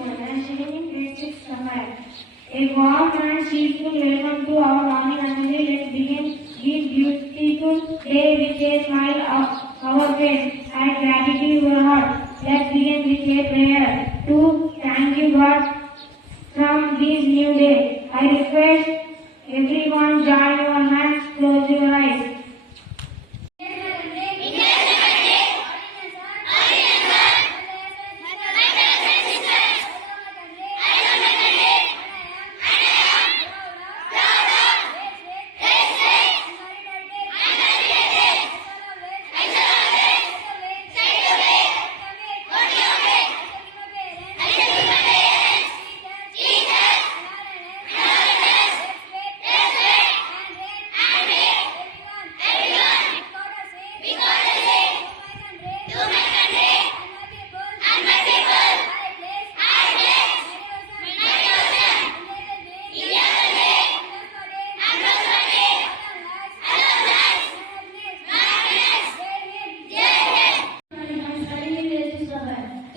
everyone. I am studying Grade VI Sapphire. A warm and cheerful welcome to our morning assembly. Let's begin this beautiful day with a smile of our face and gratitude in our heart. Let's begin with a prayer to thank you God from this new day. I request everyone join your hands, close your eyes.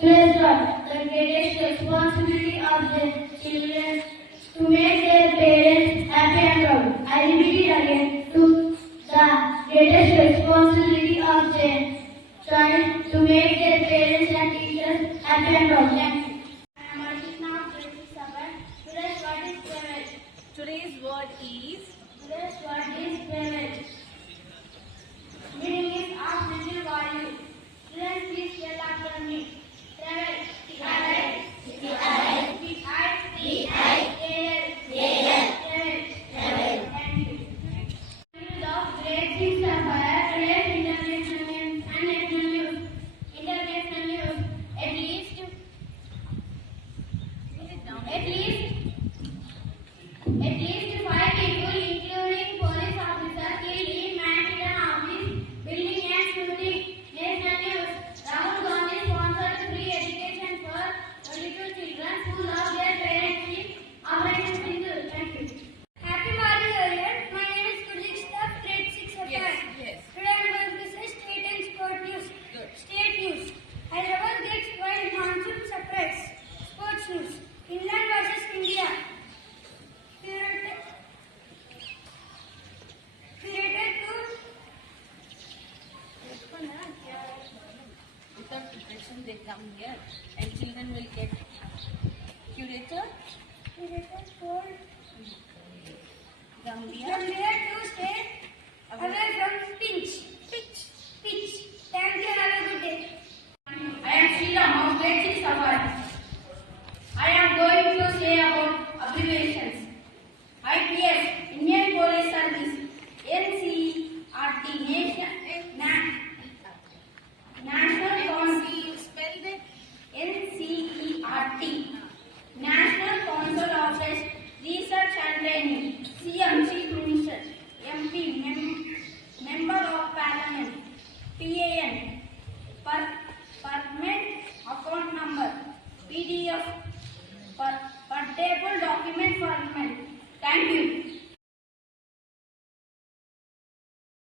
Praise God, the greatest responsibility of the children to make their parents happy and proud. I repeat it again. The greatest responsibility of the child to make their parents and teachers happy and proud. Thank you. I am Archana of Grade VI Sapphire. Today's word is privilege. Today's word is Today's word is privilege. Meaning is of little value. Students, please spell after me. Privilege. Thank you. Of Grade VI Sapphire, today's international and national news. International news. At least 5 people, including police officers, killed in Manhattan office building and shooting. National news. Rahul Gandhi sponsored free education for 22 children who love their parents in Operation Single. Thank you. Happy morning, everyone. My name is Kudikshita, Grade VI Sapphire. Yes. Today I am going to say state and sport news. Good. State news. Hyderabad gets wild monsoon surprise. Sports news. England versus India. without protection they come here and children will get curator Gambia to stay away from pitch. Thank you. Have a good day. I am Sriram of Grade VI Sapphire. I am going to say about abbreviations. IPS, Indian Police Service, NCERT, National Council, spell the NCERT, National Council of Research and Training, CM, Chief Minister, MP, Member of Parliament, PAN, Permanent Account Number, PDF, per table document format. Thank you.